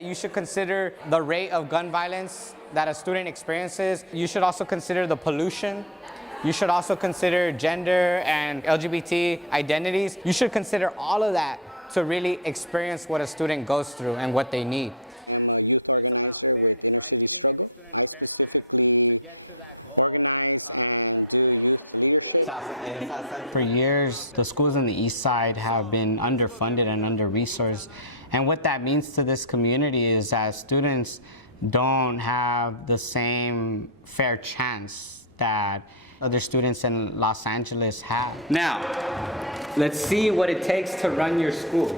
You should consider the rate of gun violence that a student experiences. You should also consider the pollution. You should also consider gender and LGBT identities. You should consider all of that to really experience what a student goes through and what they need. It's about fairness, right? Giving every student a fair chance to get to that goal. For years, the schools in the East Side have been underfunded and under-resourced. And what that means to this community is that students don't have the same fair chance that other students in Los Angeles have. Now, let's see what it takes to run your school.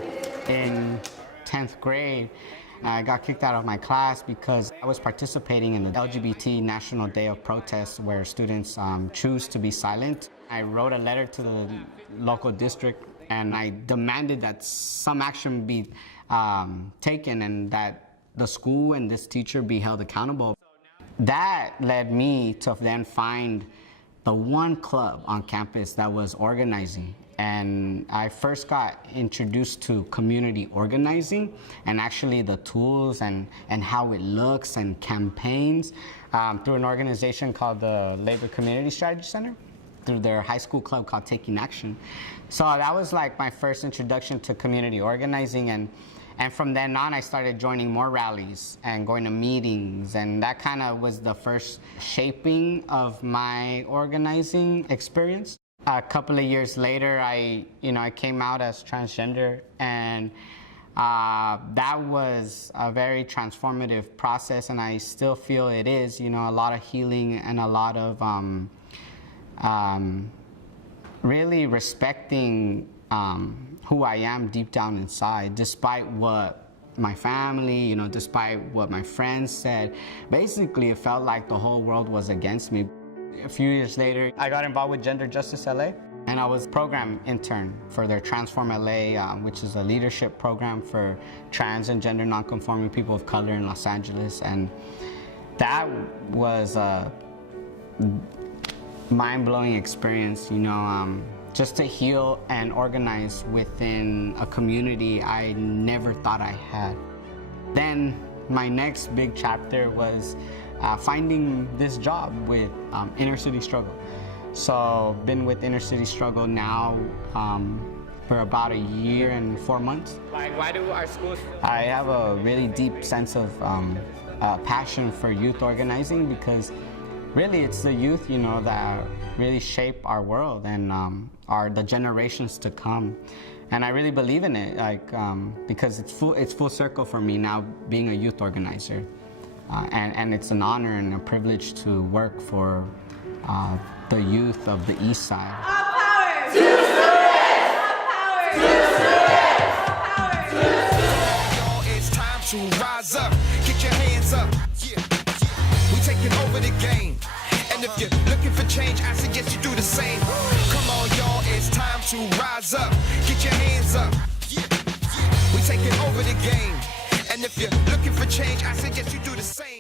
In 10th grade, I got kicked out of my class because I was participating in the LGBT National Day of Protest where students choose to be silent. I wrote a letter to the local district and I demanded that some action be taken and that the school and this teacher be held accountable. That led me to then find the one club on campus that was organizing. And I first got introduced to community organizing and actually the tools and how it looks and campaigns through an organization called the Labor Community Strategy Center, through their high school club called Taking Action. So that was like my first introduction to community organizing, and from then on I started joining more rallies and going to meetings, and that kind of was the first shaping of my organizing experience. A couple of years later, I came out as transgender, and that was a very transformative process, and I still feel it is. A lot of healing and a lot of really respecting who I am deep down inside, despite what my family, despite what my friends said. Basically, it felt like the whole world was against me. A few years later, I got involved with Gender Justice LA, and I was program intern for their Transform LA, which is a leadership program for trans and gender nonconforming people of color in Los Angeles. And that was a mind-blowing experience, just to heal and organize within a community I never thought I had. Then my next big chapter was finding this job with Inner City Struggle. So been with Inner City Struggle now for about 1 year and 4 months. Why do our schools? I have a really deep sense of passion for youth organizing because really it's the youth, that really shape our world and are the generations to come. And I really believe in it, because it's full circle for me now being a youth organizer. And it's an honor and a privilege to work for the youth of the East Side. All power to students! All power to students! All power to students! It's time to rise up, get your hands up. We taking over the game. And if you're looking for change, I suggest you do the same. Come on, y'all, it's time to rise up, get your hands up. We taking over the game. And if you're looking for change, I suggest you do the same.